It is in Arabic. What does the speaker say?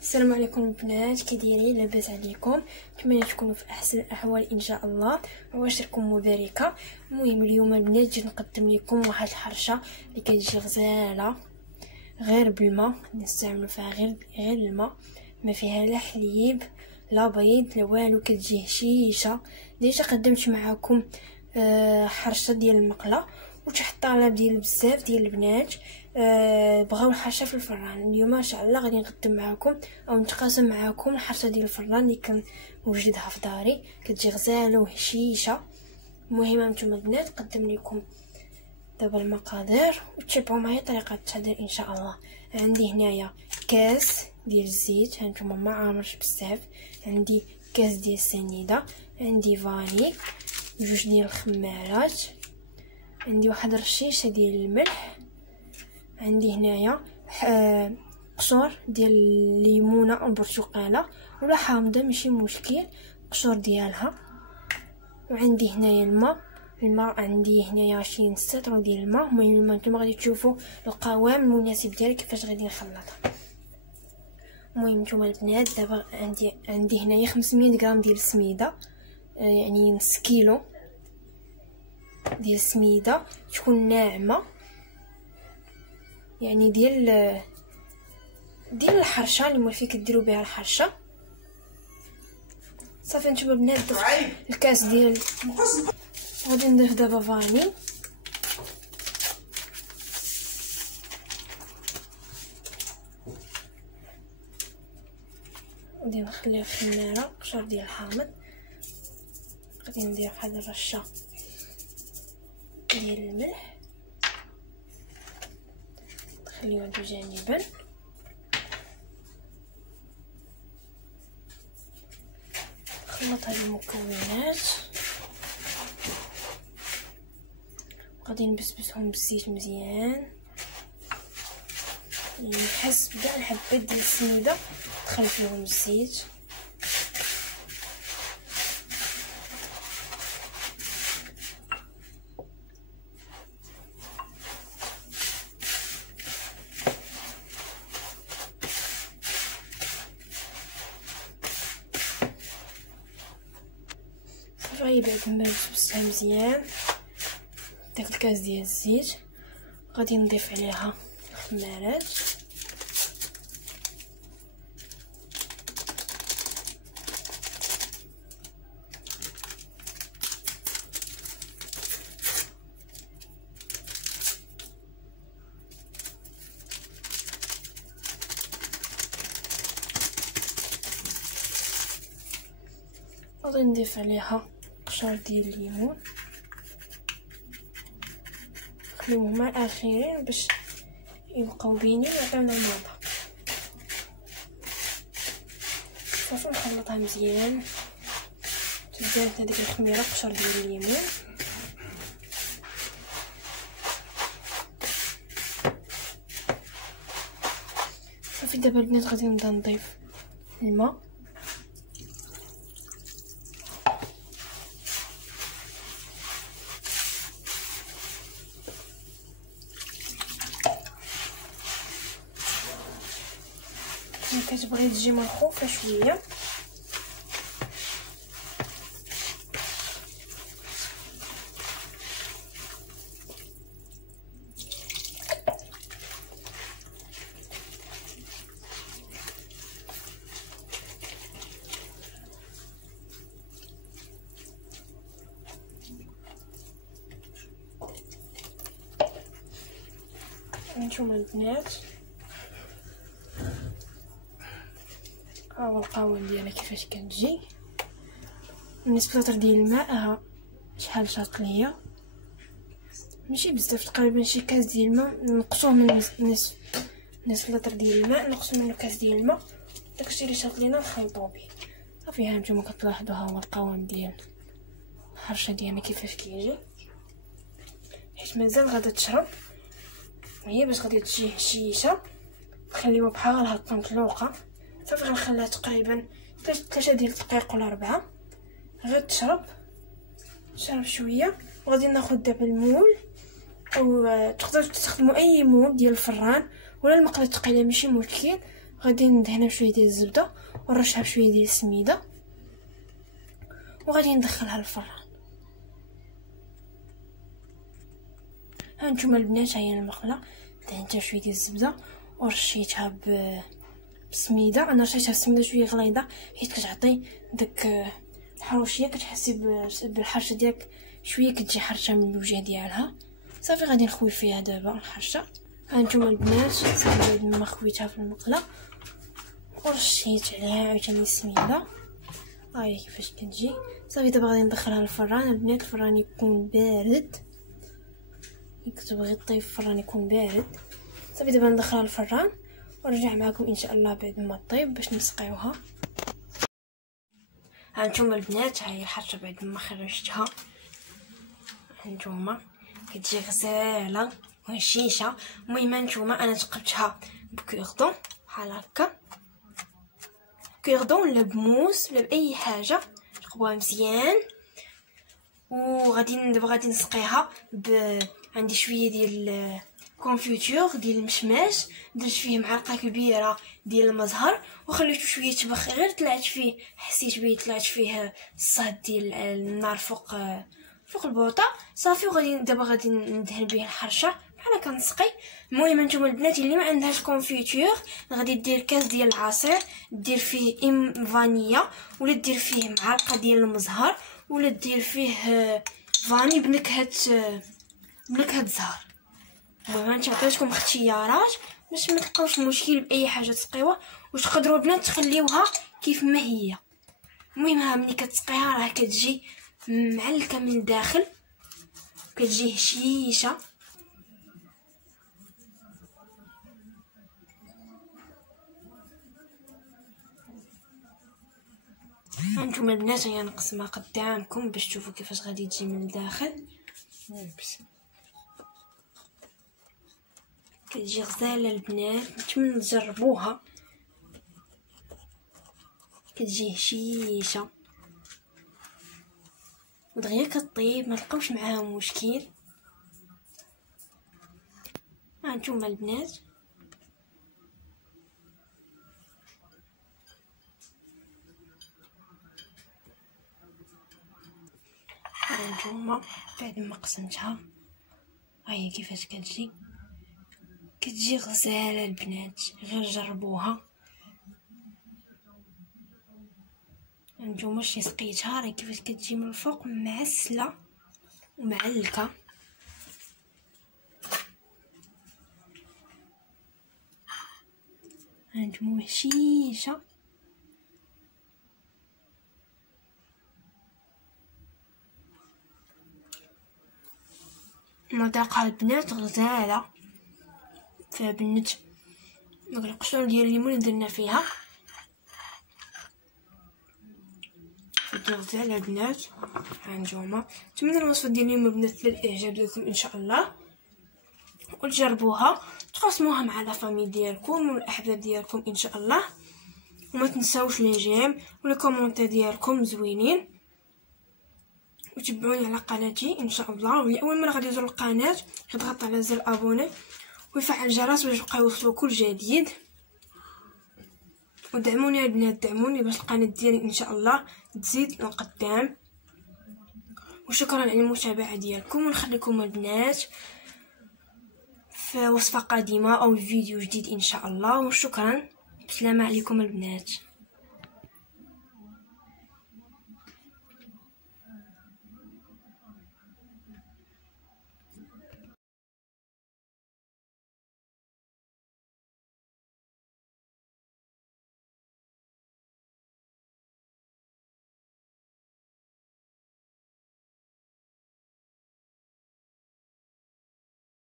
السلام عليكم البنات، كي دايرين؟ لاباس عليكم؟ نتمنى تكونوا في احسن الاحوال ان شاء الله وعواشركم مباركه. المهم اليوم البنات جيت نقدم لكم واحد الحرشه اللي كتجي غزاله غير بالماء، نستعملوا فيها غير الماء، ما فيها لا حليب لا بيض لا والو، كتجي هشيشه. ديجا قدمت معكم حرشه ديال المقله وتحت طلب ديال بزاف ديال البنات بغاو الحرشه في الفران. اليوم ان شاء الله غادي نقدم معكم او نتقاسم معكم الحرشه ديال الفران اللي كنوجدها في داري، كتجي غزاله وهشيشه. المهم نتوما البنات نقدم لكم دابا المقادير وتتبعوا معايا طريقه التحضير ان شاء الله. عندي هنايا كاس ديال الزيت، هانتوما ما عامرش بزاف. عندي كاس ديال السنيده، عندي فاني، جوج ديال الخمارات، عندي واحد رشيشه ديال الملح، عندي هنايا قشور ديال الليمونه او البرتقاله ولا حامضه ماشي مشكل، قشور ديالها. وعندي هنايا الماء عندي هنايا شي نص لتر ديال الماء. المهم نتوما غادي تشوفوا القوام المناسب ديالي كيفاش غادي نخلطها. المهم نتوما البنات دابا عندي هنايا 500 غرام ديال السميده، يعني نص كيلو ديال السميده تكون ناعمه، يعني ديال الحرشه اللي مولفي كديروا بها الحرشه. صافي نتوما البنات ضفت الكاس ديال، غادي نضيف دابا فاني، غادي نخليه في الخماره، قشور ديال الحامض، غادي ندير واحد الرشه ديال الملح، نخليوه بجانبا. نخلط هاد المكونات، غادي نبسبسهم بالزيت مزيان، نحس بكاع الحبات ديال السميده دخل فيهم الزيت. صافي بعد ما بسبستها مزيان داك الكاس ديال الزيت، غادي نضيف عليها الخمارات، غادي نضيف عليها قشور ديال الليمون، نخليوهم مع الاخرين باش يبقاو بينين ويعطيونا مذاق. صافي نخلطها مزيان، تزادت هذيك الخميره قشور ديال الليمون. صافي دابا البنات غادي نبدا نضيف الماء، كتبغي تجي مرخوفه شويه. نتوما البنات هاهو القوام ديالها كيفاش كتجي. بالنسبه للتر ديال الماء ها شحال شاط ليا، ماشي بزاف، تقريبا شي كاس ديال الماء، نقصوه من نصف لتر ديال الماء، نقصو منه كاس ديال الماء، داكشي اللي شاط لينا نخلطو به. صافي ها نتوما كتلاحظوا ها هو القوام ديال الحرشه ديالنا كيفاش كيجي، حيت مازال غادا تشرب، هي باش غادي تجي هشيشه. نخليوها بحال هكا مطلوقه، صافي غنخليها تقريبا 3 ديال الدقائق ولا 4 غير تشرب شويه. وغادي ناخذ دابا المول، او تقدروا تستخدموا اي مول ديال الفران ولا المقله الثقيله ماشي مشكل. غادي ندهنها بشويه ديال الزبده ونرشها بشويه ديال السميده وغادي ندخلها للفران. هانتوما البنات، هي المقله دهنتها بشويه ديال الزبده ورشيتها بسميده. انا رشيتها بسميده شويه غليظه حيت كتعطي داك الحروشيه، كتحسي بالحرشه ديالك شويه كتجي حرشه من الوجه ديالها. صافي غادي نخوي فيها دابا الحرشه. هانتوما البنات، صافي بعد ما خويتها في المقله ورشيت عليها عاوتاني السميده. هاهي كيفاش كتجي. صافي دابا غادي ندخلها للفران البنات. الفران يكون بارد، كتبغي طيب الفران يكون بارد. صافي دابا ندخلها للفران ونرجع معكم ان شاء الله بعد ما طيب باش نسقيوها. هانتوما البنات، هاهي الحرشه بعد ما خرجتها. هانتوما كتجي غزاله وهشيشه. المهم هانتوما انا تقبتها بكيردون بحال هكا، كيردون ولا بموس ولا باي حاجه تقبوها مزيان. وغادي دابا غادي نسقيها عندي شويه ديال كونفيتور ديال المشماش، درت فيه معلقه كبيره ديال المزهر وخليته شويه يطبخ. غير طلعت فيه، حسيت بيه طلعت فيه الصهد ديال النار فوق البوطه. صافي وغادي دابا غادي ندهن به الحرشه بحال كنسقي. المهم نتوما البنات اللي ما عندهاش كونفيتور غادي دير كاس ديال العصير، دير فيه فانيلا ولا دير فيه معلقه ديال المزهر ولا دير فيه فاني بنكهه زهر. المهم انت عطيتكم اختيارات باش ما تلقاوش مشكل باي حاجه تسقيوها، وتقدروا البنات تخليوها كيف ما هي. المهم ها ملي كتسقيها راه كتجي معلكه من الداخل، كتجي هشيشه. هانتوما البنات هي نقسمها قدامكم باش تشوفوا كيفاش غادي تجي من الداخل. كتجي غزاله البنات، نتمنى تجربوها. كتجي هشيشه ودغيا كطيب، ما تلقاوش معاها مشكل. هانتوما البنات هانتوما بعد ما قسمتها هاهي كيفاش كتجي غزاله البنات، غير جربوها. هانتوما شي سقيتها راه كيفاش كتجي من الفوق معسله ومعلكه. هانتوما هشيشه. مذاقها البنات غزاله، فيها بنت داك القشور ديال الليمون اللي درنا فيها. غزاله البنات. هانتوما نتمنى الوصفه ديال اليوم البنات تنال الاعجاب ديالكم ان شاء الله، وتجربوها تقاسموها مع لا فامي ديالكم والاحباب ديالكم ان شاء الله. وما تنساوش لي جيم ولا كومونتير ديالكم زوينين، وتبعوني على قناتي ان شاء الله. واللي اول مره غادي يزور القناه يضغط على زر ابوني ويفعل الجرس باش يبقى يوصلو كل جديد. ودعموني البنات، دعموني باش القناه ديالي ان شاء الله تزيد لقدام. وشكرا على المتابعه ديالكم، ونخليكم البنات في وصفه قادمه او فيديو جديد ان شاء الله. وشكرا، بسلامه عليكم البنات.